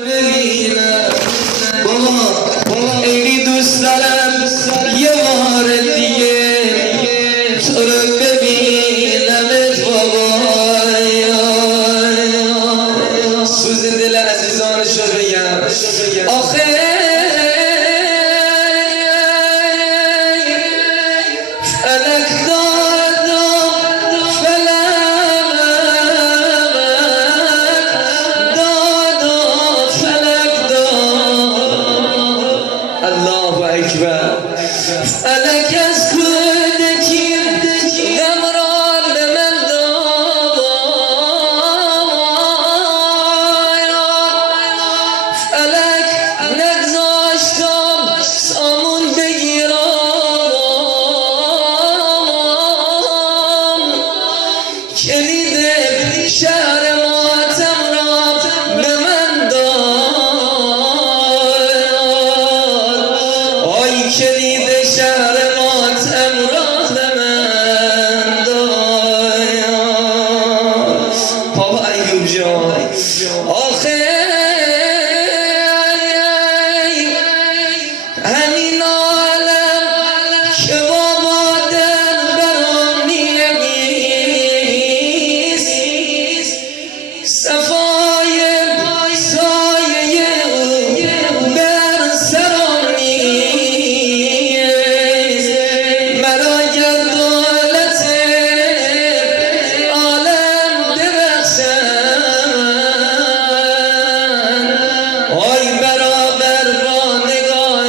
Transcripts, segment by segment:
ببینم بابا خیلی دوست دارم یه بار دیگه تو رو ببینمت بابا. سوز دل عزیزانشو بگم آخه فلک داد الله اکبر فلک از کودکی غم را به من داد فلک نگذاشتم سامون بگیرم کلید شهر ماتم را به من کلید شهر ماتم را به من داد. بابا ایوب جان آخه همین عالم که بابا دل برام نیست صفای سایه بر سرم نیست مرا گر دولت عالم ببخشن آی برابر با نگاه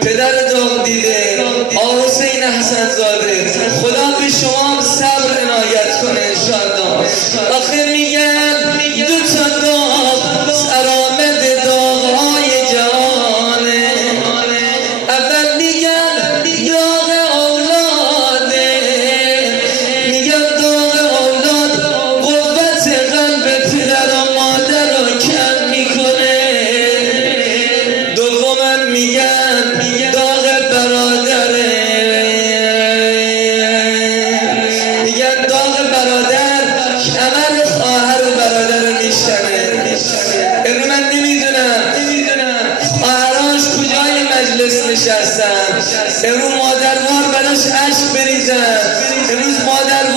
پدر داغ دیده آقا حسین حسن زاده خدا به شما صبر عنایت کنه انشاءالله. آخه میگن دو تا داغ سرآمد داغ‌های جهانه اول میگن داغ اولاده میگن داغ اولاد قوت قلب پدر و مادر رو کم میکنه دومن میگن داغ برادره میگن داغ برادر کمر خواهر و برادر رو میشکنه. امروز من نمیدونم خواهراش کجای مجلس نشستن امروز مادروار براش عشق بریزن امروز مادر